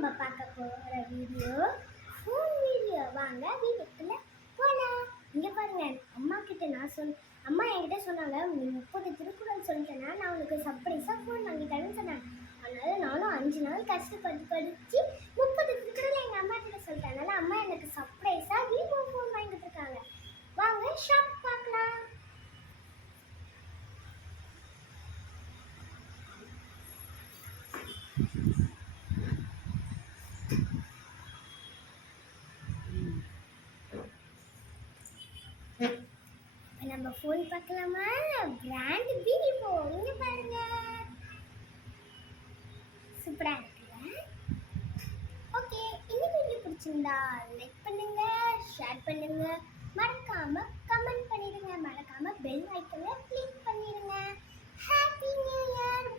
நம்ம பார்க்க போகிற வீடியோ ஃபோன் வீடியோ. வாங்க வீடியோக்குள்ள போகலாம். இங்கே பாருங்க, அம்மா கிட்ட அம்மா என்கிட்ட சொன்னாங்க, நீ 30 திருக்குறள் சொல்லிட்டேன்னா நான் உனக்கு சர்ப்ரைஸாக ஃபோன் வாங்கி தரேன்னு சொன்னாங்க. அதனால நானும் 5 நாள் கஷ்டப்பட்டு படித்து 30 திருக்குறள் எங்கள் அம்மா கிட்ட சொல்லிட்டேன். அதனால அம்மா எனக்கு சர்ப்ரைஸாக விவோ ஃபோன் வாங்கி கொடுத்துருக்காங்க. வாங்க ஷாப் பார்க்கலாம். நம்ம ஃபோன் பார்க்கலாமா? Brand Vivo. இங்க பாருங்க, சூப்பரா இருக்குல்ல? ஓகே, இந்த வீடியோ பிடிச்சிருந்தா லைக் பண்ணுங்க, ஷேர் பண்ணுங்க, மறக்காம கமெண்ட் பண்ணிடுங்க, மறக்காம பெல் ஐக்கனை கிளிக் பண்ணிடுங்க. Happy new year.